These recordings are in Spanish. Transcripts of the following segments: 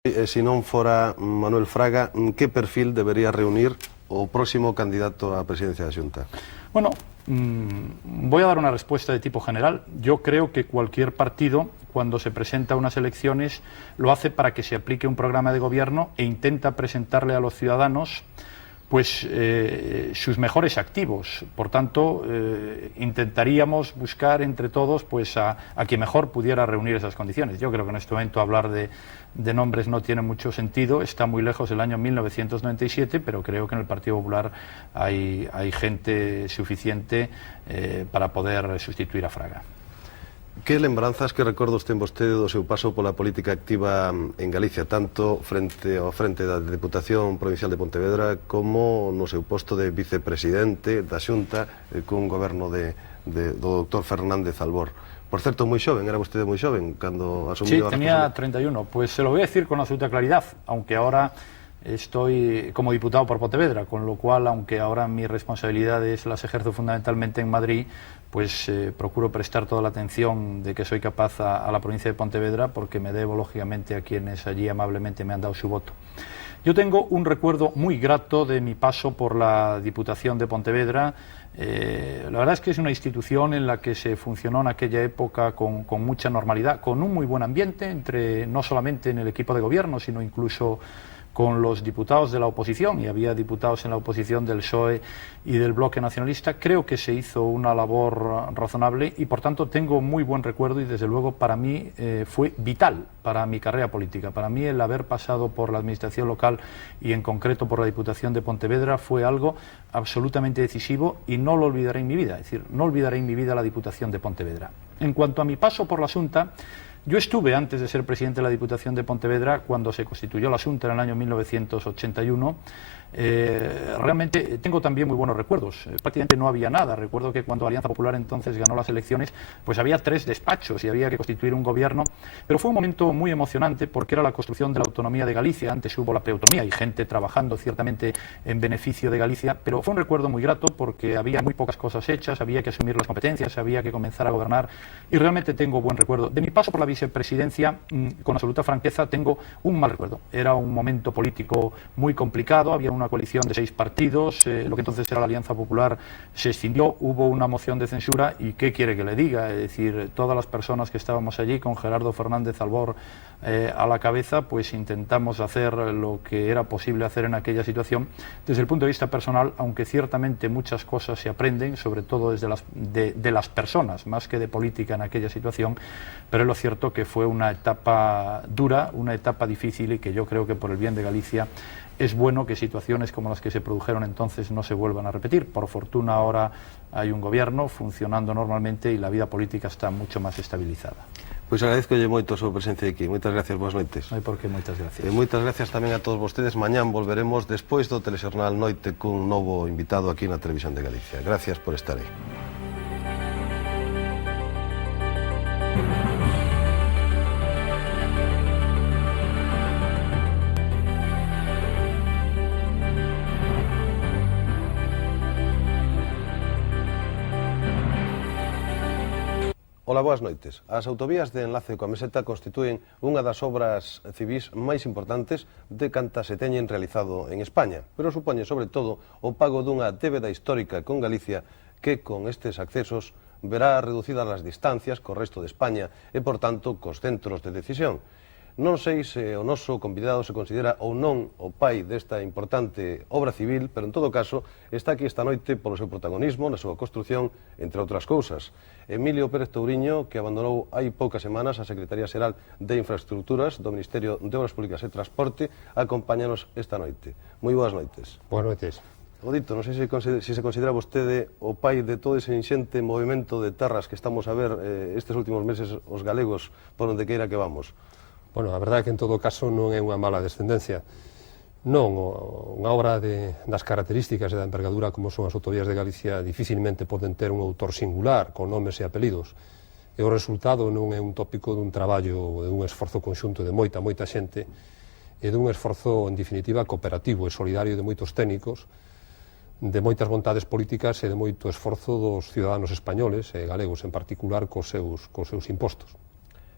Se non fora Manuel Fraga, que perfil debería reunir o próximo candidato á presidencia da Xunta? Bueno, voy a dar una respuesta de tipo general. Yo creo que cualquier partido, cuando se presenta a unas elecciones, lo hace para que se aplique un programa de gobierno e intenta presentarle a los ciudadanos pues sus mejores activos. Por tanto, intentaríamos buscar entre todos pues a quien mejor pudiera reunir esas condiciones. Yo creo que en este momento hablar de nombres no tiene mucho sentido, está muy lejos del año 1997, pero creo que en el Partido Popular hay gente suficiente para poder sustituir a Fraga. Que lembranzas, que recordos ten vostede do seu paso pola política activa en Galicia, tanto frente da Deputación Provincial de Pontevedra como no seu posto de vicepresidente da Xunta cun goberno do doctor Fernández Albor? Por certo, moi xoven, era vostede moi xoven cando asumiu a responsabilidad. Sí, tenía 31, pues se lo voy a decir con absoluta claridad, aunque ahora estoy como diputado por Pontevedra, con lo cual, aunque ahora mis responsabilidades las ejerzo fundamentalmente en Madrid, pues procuro prestar toda la atención de que soy capaz a la provincia de Pontevedra, porque me debo lógicamente a quienes allí amablemente me han dado su voto. Yo tengo un recuerdo muy grato de mi paso por la Diputación de Pontevedra. La verdad es que es una institución en la que se funcionó en aquella época con mucha normalidad, con un muy buen ambiente, no solamente en el equipo de gobierno, sino incluso con los diputados de la oposición, y había diputados en la oposición del PSOE y del Bloque Nacionalista. Creo que se hizo una labor razonable y por tanto tengo muy buen recuerdo, y desde luego para mí fue vital para mi carrera política. Para mí el haber pasado por la administración local y en concreto por la Diputación de Pontevedra fue algo absolutamente decisivo y no lo olvidaré en mi vida, es decir, no olvidaré en mi vida la Diputación de Pontevedra. En cuanto a mi paso por la Xunta, yo estuve, antes de ser presidente de la Diputación de Pontevedra, cuando se constituyó la Xunta en el año 1981. Realmente tengo también muy buenos recuerdos. Prácticamente no había nada. Recuerdo que cuando Alianza Popular entonces ganó las elecciones, pues había 3 despachos y había que constituir un gobierno. Pero fue un momento muy emocionante porque era la construcción de la autonomía de Galicia. Antes hubo la preautonomía y gente trabajando ciertamente en beneficio de Galicia, pero fue un recuerdo muy grato porque había muy pocas cosas hechas, había que asumir las competencias, había que comenzar a gobernar, y realmente tengo buen recuerdo. De mi paso por la vicepresidencia, con absoluta franqueza, tengo un mal recuerdo. Era un momento político muy complicado, había una coalición de 6 partidos, lo que entonces era la Alianza Popular se extinguió, hubo una moción de censura y ¿qué quiere que le diga? Es decir, todas las personas que estábamos allí con Gerardo Fernández Albor a la cabeza, pues intentamos hacer lo que era posible hacer en aquella situación. Desde el punto de vista personal, aunque ciertamente muchas cosas se aprenden, sobre todo desde de las personas, más que de política en aquella situación, pero es lo cierto que fue una etapa dura, una etapa difícil, y que yo creo que por el bien de Galicia es bueno que situaciones como las que se produjeron entonces no se vuelvan a repetir. Por fortuna ahora hay un gobierno funcionando normalmente y la vida política está mucho más estabilizada. Pois agradezcolle moito a súa presencia aquí. Moitas gracias, boas noites. Non hai por que, moitas gracias. E moitas gracias tamén a todos vostedes. Mañán volveremos despois do Telexornal Noite cun novo invitado aquí na Televisión de Galicia. Gracias por estar aí. Ola, boas noites. As autovías de enlace coa Meseta constitúen unha das obras civís máis importantes de cantas se teñen realizado en España, pero supoñe sobre todo o pago dunha débeda histórica con Galicia que con estes accesos verá reducidas as distancias co resto de España e, por tanto, cos centros de decisión. Non sei se o noso convidado se considera ou non o pai desta importante obra civil, pero en todo caso está aquí esta noite polo seu protagonismo na súa construción, entre outras cousas. Emilio Pérez Touriño, que abandonou hai poucas semanas a Secretaría Xeral de Infraestructuras do Ministerio de Obras Públicas e Transporte, acompáñanos esta noite. Moi boas noites. Boas noites. Odito, non sei se se considera vostede o pai de todo ese inxente movimento de terras que estamos a ver estes últimos meses os galegos por onde queira que vamos. Bueno, a verdade é que en todo caso non é unha mala descendencia. Non, unha obra das características e da envergadura como son as autovías de Galicia dificilmente poden ter un autor singular, con nomes e apelidos. E o resultado non é un tópico dun traballo, de un esforzo conxunto de moita xente, e dun esforzo, en definitiva, cooperativo e solidario de moitos técnicos, de moitas vontades políticas e de moito esforzo dos ciudadanos españoles e galegos en particular cos seus impostos.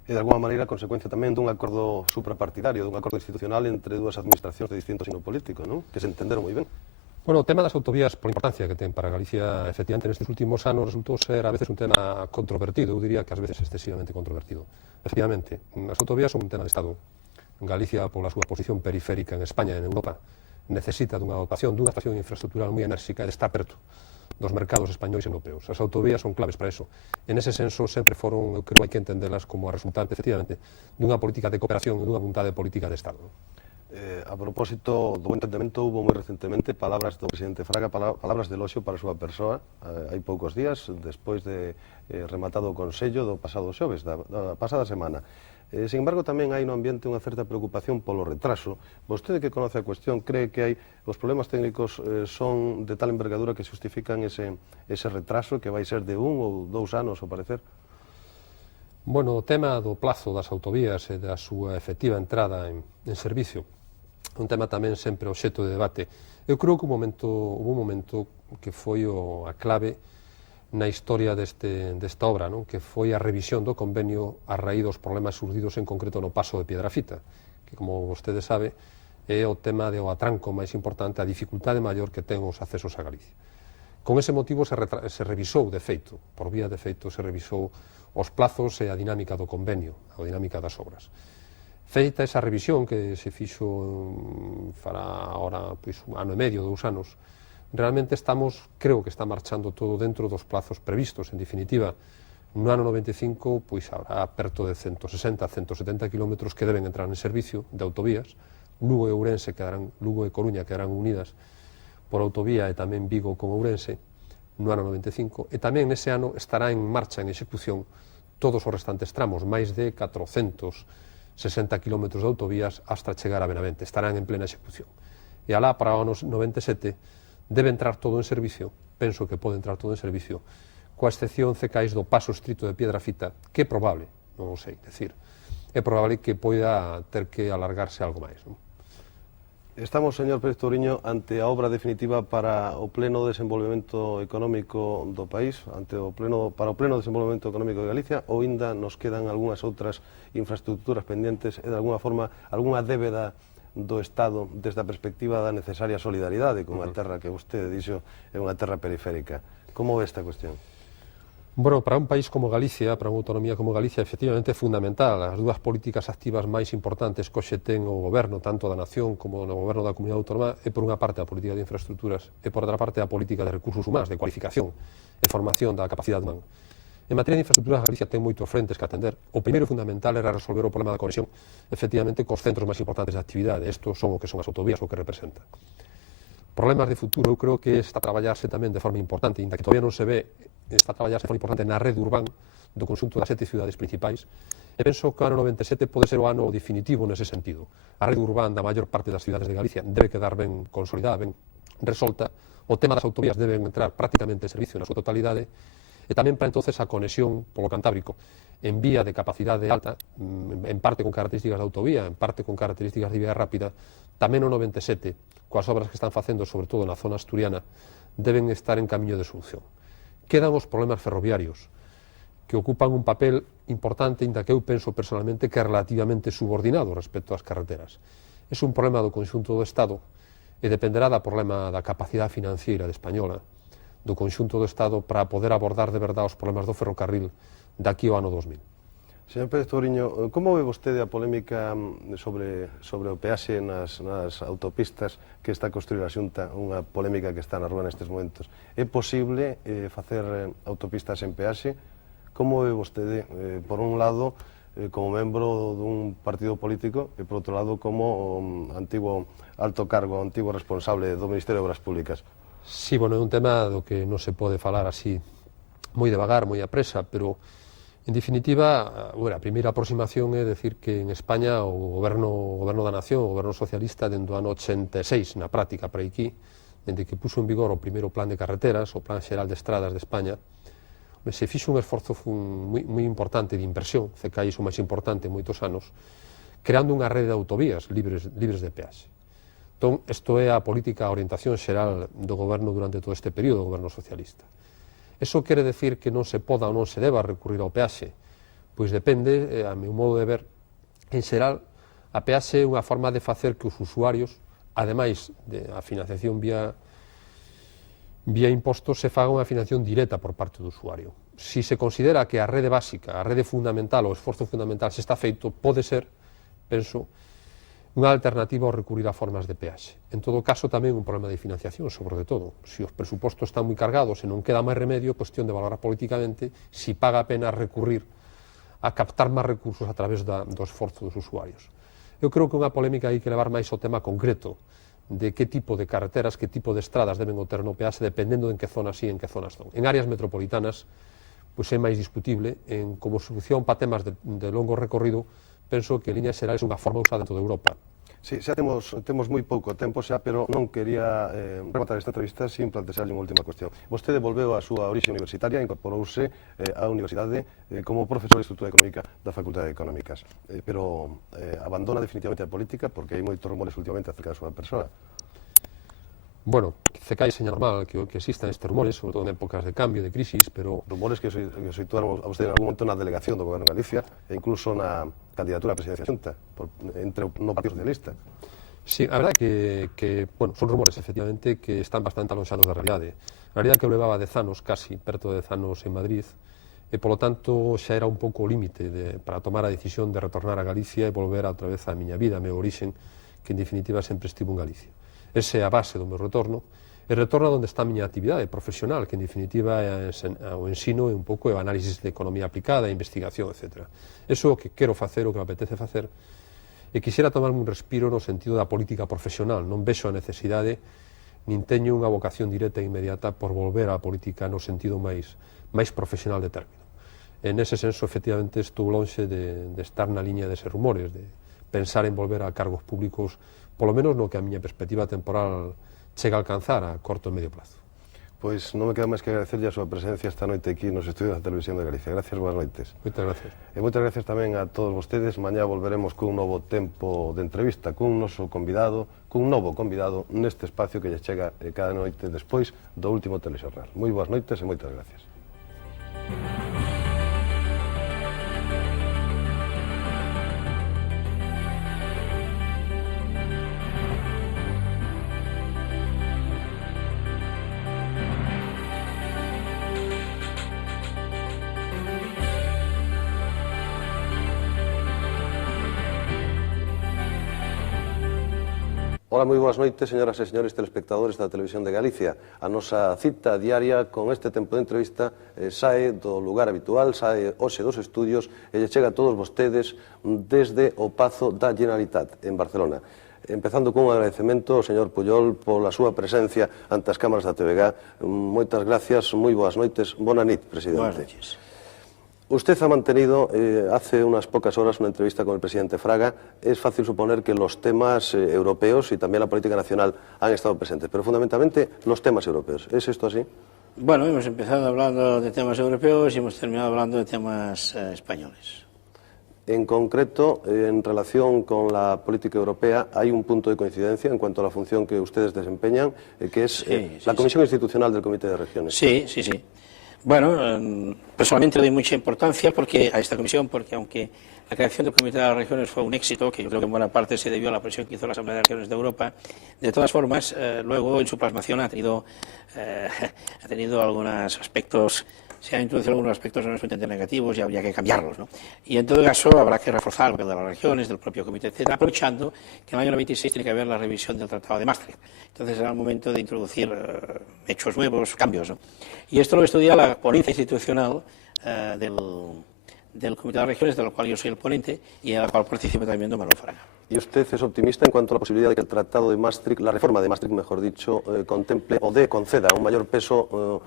E, de alguma maneira, a consecuencia tamén dun acordo suprapartidario, dun acordo institucional entre dúas administracións de distinto signo político, non? Que se entenderon moi ben. Bueno, o tema das autovías, por importancia que ten para Galicia, efectivamente, nestes últimos anos resultou ser a veces un tema controvertido, eu diría que ás veces excesivamente controvertido. Efectivamente, as autovías son un tema de Estado. Galicia, pola súa posición periférica en España e en Europa, necesita dunha dotación, dunha estación infraestructural moi enérxica e de estar perto dos mercados españois e europeos. As autovías son claves para eso. En ese senso, sempre foron, eu creo, hai que entendelas como a resultante, efectivamente, dunha política de cooperación e dunha vontade política de Estado. A propósito do entendemento, hubo moi recentemente palabras do presidente Fraga, palabras de eloxio para a súa persoa, hai poucos días, despois de rematado o Consello do pasado xoves, da pasada semana. Sin embargo, tamén hai no ambiente unha certa preocupación polo retraso. Vostede que conoce a cuestión, cree que hai os problemas técnicos son de tal envergadura que justifican ese retraso que vai ser de 1 ou 2 anos, ao parecer? Bueno, o tema do plazo das autovías e da súa efectiva entrada en servicio, un tema tamén sempre obxecto de debate. Eu creo que hubo un momento que foi a clave na historia desta obra, non? Que foi a revisión do convenio a raíz dos problemas surdidos en concreto no paso de Piedrafita, que, como vostede sabe, é o tema do atranco máis importante, a dificultade maior que ten os accesos a Galicia. Con ese motivo se revisou, de feito, por vía de feito, se revisou os plazos e a dinámica do convenio, a dinámica das obras. Feita esa revisión que se fixo fará ahora un ano e medio, 2 anos, realmente creo que está marchando todo dentro dos plazos previstos. En definitiva, no ano 95, pois habrá perto de 160, 170 kilómetros que deben entrar en servicio de autovías. Lugo e Coruña quedarán unidas por autovía e tamén Vigo con Ourense no ano 95, e tamén nese ano estará en marcha, en execución, todos os restantes tramos, máis de 460 kilómetros de autovías hasta chegar a Benavente, estarán en plena execución. E alá, para o ano 97, debe entrar todo en servicio, penso que pode entrar todo en servicio, coa excepción cecais do paso estrito de Piedrafita, que é probable, non o sei, decir, é probable que poida ter que alargarse algo máis, non? Estamos, señor Pérez Touriño, ante a obra definitiva para o pleno desenvolvemento económico do país, para o pleno desenvolvemento económico de Galicia, ou ainda nos quedan algunhas outras infraestructuras pendentes e, de alguna forma, algunha débeda do Estado desde a perspectiva da necesaria solidaridade con a terra que vostede dixo é unha terra periférica. Como ve esta cuestión? Bueno, para un país como Galicia, para unha autonomía como Galicia, efectivamente é fundamental. As dúas políticas activas máis importantes que hoxe ten o goberno, tanto da nación como no goberno da comunidade autónoma, é por unha parte a política de infraestructuras e por outra parte a política de recursos humanos, de cualificación e formación da capacidade humana. En materia de infraestructuras, Galicia ten moitos frentes que atender. O primeiro fundamental era resolver o problema da conexión, efectivamente, cos centros máis importantes de actividade. Estos son o que son as autovías, o que representan. Problemas de futuro, eu creo que está a traballarse tamén de forma importante, ainda que todavía non se ve, está a traballarse de forma importante na rede urbana do conxunto das 7 ciudades principais, e penso que o ano 97 pode ser o ano definitivo nese sentido. A rede urbana da maior parte das cidades de Galicia debe quedar ben consolidada, ben resolta. O tema das autovías debe entrar prácticamente en servicio na súa totalidade, e tamén para entonces a conexión polo Cantábrico en vía de capacidade alta, en parte con características de autovía, en parte con características de vía rápida, tamén o 97, coas obras que están facendo, sobre todo na zona asturiana, deben estar en camiño de solución. Quedan os problemas ferroviarios, que ocupan un papel importante, inda que eu penso personalmente que é relativamente subordinado respecto ás carreteras. É un problema do conxunto do Estado e dependerá do problema da capacidade financiera de Española, do conxunto do Estado, para poder abordar de verdade os problemas do ferrocarril daqui ao ano 2000. Señor Pérez Touriño, como ve vostede a polémica sobre o peaxe nas autopistas que está a construir a Xunta, unha polémica que está na rúa nestes momentos? É posible facer autopistas en peaxe? Como ve vostede, por un lado, como membro dun partido político e, por outro lado, como antigo alto cargo, antigo responsable do Ministerio de Obras Públicas? Sí, bueno, é un tema do que non se pode falar así moi devagar, moi a presa, pero en definitiva, bueno, a primeira aproximación é decir que en España o goberno da nación, o goberno socialista, dende o ano 86, na práctica para aquí, dende que puso en vigor o primeiro plan de carreteras, o plan xeral de estradas de España, se fixo un esforzo moi importante de inversión, CECAI o máis importante en moitos anos, creando unha rede de autovías libres de peaxe. Entón, isto é a política, a orientación xeral do goberno durante todo este período do goberno socialista. Eso quere decir que non se poda ou non se deba recurrir ao peaxe? Pois depende, a meu modo de ver, en xeral, a peaxe é unha forma de facer que os usuarios, ademais da financiación vía impostos, se faga unha financiación directa por parte do usuario. Si se considera que a rede básica, a rede fundamental, o esforzo fundamental se está feito, pode ser, penso, unha alternativa ao recurrir a formas de peaxe. En todo caso, tamén un problema de financiación, sobre todo. Se os presupostos están moi cargados e non queda máis remedio, cuestión de valorar políticamente si paga a pena recurrir a captar máis recursos a través do esforzo dos usuarios. Eu creo que unha polémica hai que levar máis ao tema concreto de que tipo de carreteras, que tipo de estradas deben o ter no peaxe, dependendo de en que zonas sí e en que zonas non. En áreas metropolitanas, pois é máis discutible. Como solución para temas de longo recorrido, penso que en líneas xerais é unha forma usada dentro de Europa. Sí, xa temos moi pouco tempo xa, pero non quería rematar esta entrevista sin plantexarlle unha última cuestión. Vostede volveu á súa orixe universitaria, incorporouse á universidade como profesor de estrutura económica da Facultade de Económicas, pero abandona definitivamente a política porque hai moitos rumores últimamente acerca da súa persoa. Bueno, quizá é normal que existan estes rumores, sobre todo en épocas de cambio, de crisis, pero... Rumores que situaron a vostede en algún momento na delegación do Goberno de Galicia e incluso na candidatura a presidencia da Xunta entre no Partido Socialista. Sí, a verdade que bueno, son rumores, efectivamente, que están bastante alonxados da realidade. A realidade que eu levaba 10 anos, casi, perto de 10 anos en Madrid, e, polo tanto, xa era un pouco o límite para tomar a decisión de retornar a Galicia e volver outra vez á miña vida, a meu orixen, que en definitiva sempre estivo en Galicia. Ese é a base do meu retorno, e retorno a onde está a miña actividade profesional, que en definitiva é o ensino e un pouco o análisis de economía aplicada, a investigación, etc. Eso é o que quero facer, o que me apetece facer, e quixera tomarme un respiro no sentido da política profesional. Non vexo a necesidade, nin teño unha vocación directa e inmediata por volver á política no sentido máis profesional de término. En ese senso, efectivamente, estou lonxe de estar na liña deses rumores, de pensar en volver a cargos públicos, polo menos no que a miña perspectiva temporal chega a alcanzar a corto e medio plazo. Pois non me queda máis que agradecerlle a súa presencia esta noite aquí nos estudios da Televisión de Galicia. Gracias, boas noites. Moitas gracias. E moitas gracias tamén a todos vostedes. Mañá volveremos cun novo tempo de entrevista, cun novo convidado neste espacio que lle chega cada noite despois do último telexornal. Moi boas noites e moitas gracias. Ola, moi boas noites, señoras e señores telespectadores da Televisión de Galicia. A nosa cita diaria con este tempo de entrevista sae do lugar habitual, sae hoxe dos estudios e lle chega a todos vostedes desde o Pazo da Generalitat, en Barcelona. Empezando cun agradecemento ao señor Pujol pola súa presencia ante as cámaras da TVG. Moitas gracias, moi boas noites. Bona nit, presidente. Boas noches. Usted ha mantenido hace unas pocas horas una entrevista con el presidente Fraga. Es fácil suponer que los temas europeos y también la política nacional han estado presentes, pero fundamentalmente los temas europeos. ¿Es esto así? Bueno, hemos empezado hablando de temas europeos y hemos terminado hablando de temas españoles. En concreto, en relación con la política europea, hay un punto de coincidencia en cuanto a la función que ustedes desempeñan, que es la Comisión Institucional del Comité de Regiones. Sí. Bueno, personalmente le doy mucha importancia a esta comisión, porque aunque la creación del Comité de las Regiones fue un éxito, que yo creo que en buena parte se debió a la presión que hizo la Asamblea de Regiones de Europa, de todas formas, luego en su plasmación ha tenido algunos aspectos, se han introducido algunos aspectos en nuestro entender negativos y habría que cambiarlos, ¿no? Y en todo caso habrá que reforzar el papel de las regiones, del propio comité, etcétera, aprovechando que en el año 96 tiene que haber la revisión del Tratado de Maastricht. Entonces será el momento de introducir hechos nuevos, cambios, ¿no? Y esto lo estudia la ponencia institucional del Comité de las Regiones, de la cual yo soy el ponente y en la cual participa también don Manuel Fraga. ¿Y usted es optimista en cuanto a la posibilidad de que el Tratado de Maastricht, la reforma de Maastricht, mejor dicho, contemple o conceda un mayor peso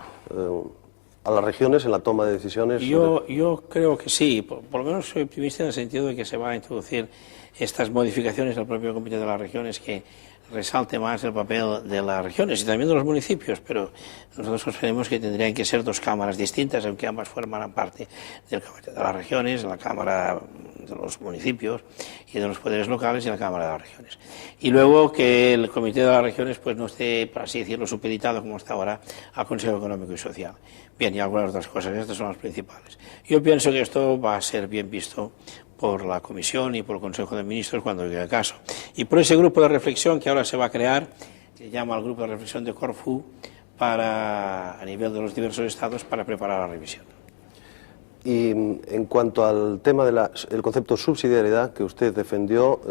a las regiones en la toma de decisiones? Yo creo que sí, por lo menos soy optimista en el sentido de que se va a introducir estas modificaciones al propio Comité de las Regiones que resalte más el papel de las regiones y también de los municipios, pero nosotros consideramos que tendrían que ser dos cámaras distintas, aunque ambas formaran parte del Comité de las Regiones, la Cámara de los municipios y de los poderes locales y la Cámara de las Regiones. Y luego que el Comité de las Regiones pues no esté, por así decirlo, supeditado como está ahora al Consejo Económico y Social. Bien, y algunas otras cosas, estas son las principales. Yo pienso que esto va a ser bien visto por la Comisión y por el Consejo de Ministros cuando llegue el caso. Y por ese grupo de reflexión que ahora se va a crear, que se llama el Grupo de Reflexión de Corfú, a nivel de los diversos estados, para preparar la revisión. Y en cuanto al tema del concepto subsidiariedad que usted defendió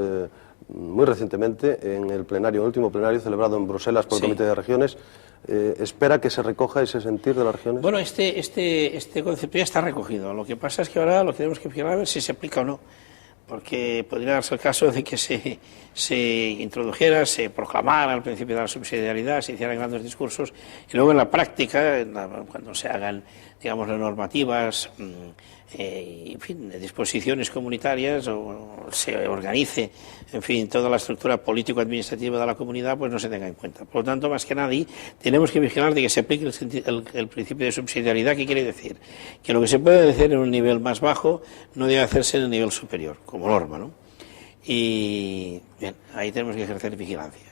muy recientemente en el último plenario celebrado en Bruselas por el Comité de Regiones, ¿espera que se recoja ese sentir de las regiones? Bueno, este concepto ya está recogido. Lo que pasa es que ahora lo que tenemos que fijar a ver si se aplica o no, porque podría darse el caso de que se introdujera, se proclamara el principio de la subsidiariedad, se hicieran grandes discursos, y luego en la práctica, cuando se hagan, digamos, las normativas, en fin, disposiciones comunitarias, o se organice, en fin, toda la estructura político-administrativa de la comunidad, pues no se tenga en cuenta. Por lo tanto, más que nadie, tenemos que vigilar de que se aplique el principio de subsidiariedad. ¿Qué quiere decir? Que lo que se puede hacer en un nivel más bajo no debe hacerse en un nivel superior, como norma, ¿no? Y bien, ahí tenemos que ejercer vigilancia.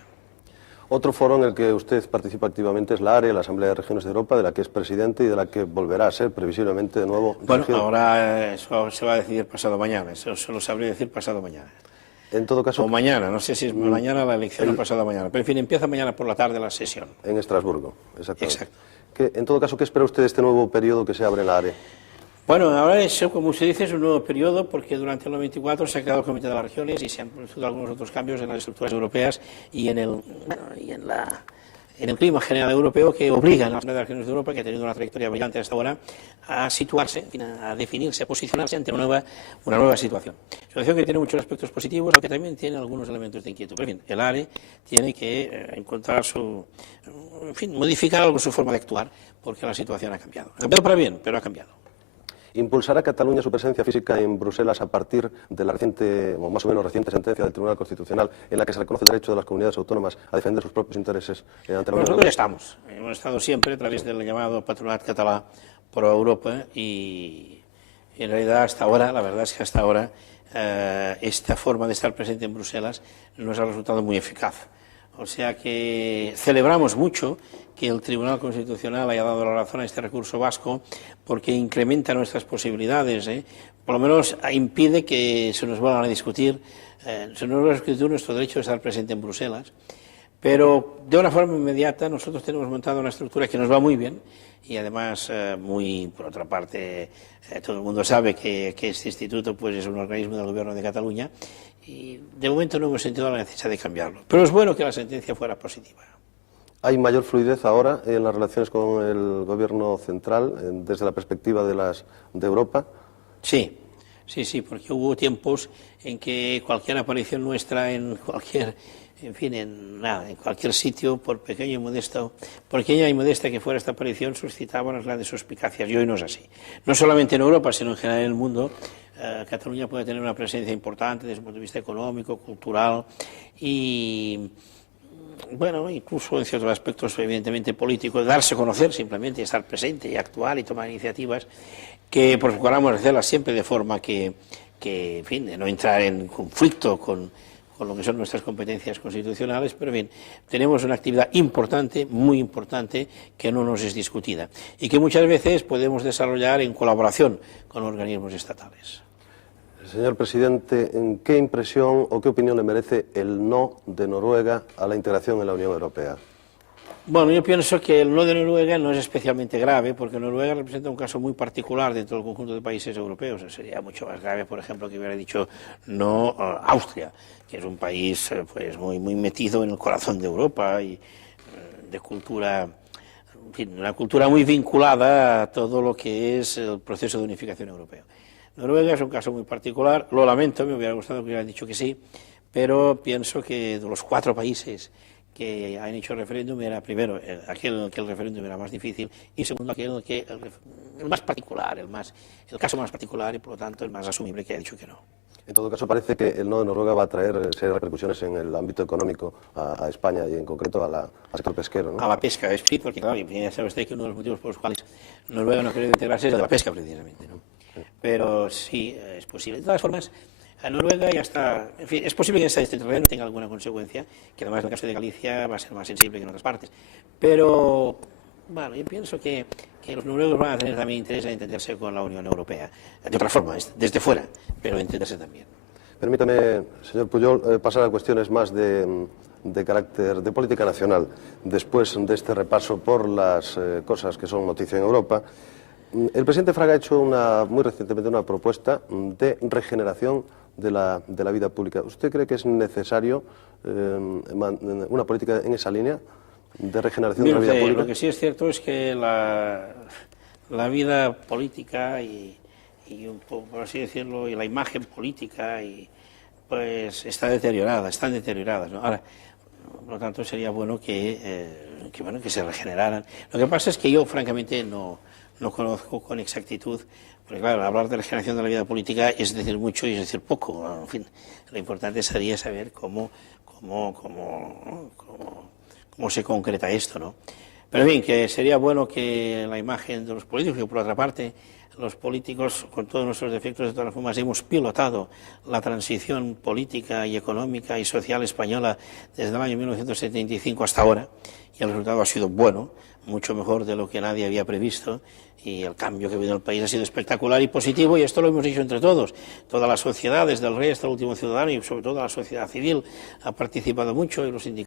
Otro foro en el que usted participa activamente es la ARE, la Asamblea de Regiones de Europa, de la que es presidente y de la que volverá a ser previsiblemente de nuevo. Bueno, ahora eso se va a decidir pasado mañana, eso se lo sabré decir pasado mañana. En todo caso... O mañana, no sé si es mañana la elección o pasado mañana, pero en fin, empieza mañana por la tarde la sesión. En Estrasburgo, exactamente. Exacto. En todo caso, ¿qué espera usted de este nuevo periodo que se abre en la ARE? Bueno, ahora eso, como usted dice, es un nuevo periodo porque durante el 94 se ha creado el Comité de las Regiones y se han producido algunos otros cambios en las estructuras europeas y en el clima general europeo que obligan a las regiones de Europa, que ha tenido una trayectoria brillante hasta ahora, a situarse, a definirse, a posicionarse ante una nueva situación. Situación que tiene muchos aspectos positivos, aunque también tiene algunos elementos de inquietud. Pero en fin, el ARE tiene que encontrar modificar algo su forma de actuar, porque la situación ha cambiado. Ha cambiado para bien, pero ha cambiado. ¿Impulsará Cataluña su presencia física en Bruselas a partir de la reciente, o más o menos reciente, sentencia del Tribunal Constitucional en la que se reconoce el derecho de las comunidades autónomas a defender sus propios intereses ante la Unión Europea? Nosotros estamos. Hemos estado siempre a través del llamado Patronat Català pro Europa y en realidad hasta ahora, la verdad es que hasta ahora, esta forma de estar presente en Bruselas nos ha resultado muy eficaz. O sea que celebramos mucho que el Tribunal Constitucional haya dado la razón a este recurso vasco porque incrementa nuestras posibilidades, por lo menos impide que se nos vuelvan a discutir, nuestro derecho de estar presente en Bruselas, pero de una forma inmediata nosotros tenemos montado una estructura que nos va muy bien y además por otra parte, todo el mundo sabe que este instituto pues, es un organismo del Gobierno de Cataluña y de momento no hemos sentido la necesidad de cambiarlo, pero es bueno que la sentencia fuera positiva. ¿Hay mayor fluidez ahora en las relaciones con el Gobierno central desde la perspectiva de Europa? Sí, porque hubo tiempos en que cualquier aparición nuestra en cualquier sitio, por pequeña y modesta que fuera esta aparición, suscitaba unas grandes suspicacias, y hoy no es así. No solamente en Europa, sino en general en el mundo, Cataluña puede tener una presencia importante desde el punto de vista económico, cultural y, bueno, incluso en ciertos aspectos evidentemente políticos, darse a conocer simplemente, estar presente y actuar y tomar iniciativas que procuramos hacerlas siempre de forma que en fin, de no entrar en conflicto con lo que son nuestras competencias constitucionales, pero bien, tenemos una actividad importante, muy importante, que no nos es discutida y que muchas veces podemos desarrollar en colaboración con organismos estatales. Señor presidente, ¿qué impresión o qué opinión le merece el no de Noruega a la integración en la Unión Europea? Bueno, yo pienso que el no de Noruega no es especialmente grave, porque Noruega representa un caso muy particular dentro del conjunto de países europeos. Sería mucho más grave, por ejemplo, que hubiera dicho no Austria, que es un país pues muy metido en el corazón de Europa y de cultura, en fin, una cultura muy vinculada a todo lo que es el proceso de unificación europeo. Noruega es un caso muy particular, lo lamento, me hubiera gustado que hubieran dicho que sí, pero pienso que de los 4 países que han hecho referéndum era primero aquel que el referéndum era más difícil y segundo aquel que el más particular, el caso más particular y por lo tanto el más asumible que ha dicho que no. En todo caso, parece que el no de Noruega va a traer serias repercusiones en el ámbito económico a España y en concreto al sector pesquero, ¿no? A la pesca, sí, porque claro, ya sabe usted que uno de los motivos por los cuales Noruega no quiere integrarse es de la pesca, precisamente, ¿no? Pero sí, es posible. De todas formas, a Noruega ya está, en fin, es posible que en este terreno tenga alguna consecuencia, que además en el caso de Galicia va a ser más sensible que en otras partes. Pero, bueno, yo pienso que los noruegos van a tener también interés en entenderse con la Unión Europea, de otra forma, desde fuera, pero entenderse también. Permítame, señor Pujol, pasar a cuestiones más de carácter de política nacional. Después de este repaso por las cosas que son noticia en Europa, el presidente Fraga ha hecho muy recientemente una propuesta de regeneración de la vida pública. ¿Usted cree que es necesario una política en esa línea de regeneración de la vida pública? Lo que sí es cierto es que la vida política y un poco, por así decirlo, y la imagen política pues están deterioradas, ¿no? Ahora, por lo tanto, sería bueno que se regeneraran. Lo que pasa es que yo, francamente, no conozco con exactitud, porque claro, hablar de regeneración de la vida política es decir mucho y es decir poco. En fin, lo importante sería saber cómo se concreta esto, ¿no? Pero en fin, que sería bueno que la imagen de los políticos, que por otra parte, los políticos, con todos nuestros defectos, de todas formas, hemos pilotado la transición política y económica y social española desde el año 1975 hasta ahora, y el resultado ha sido bueno, mucho mejor de lo que nadie había previsto, y el cambio que ha habido en el país ha sido espectacular y positivo, y esto lo hemos hecho entre todos. Toda la sociedad, desde el rey hasta el último ciudadano, y sobre todo la sociedad civil, ha participado mucho, y los sindicatos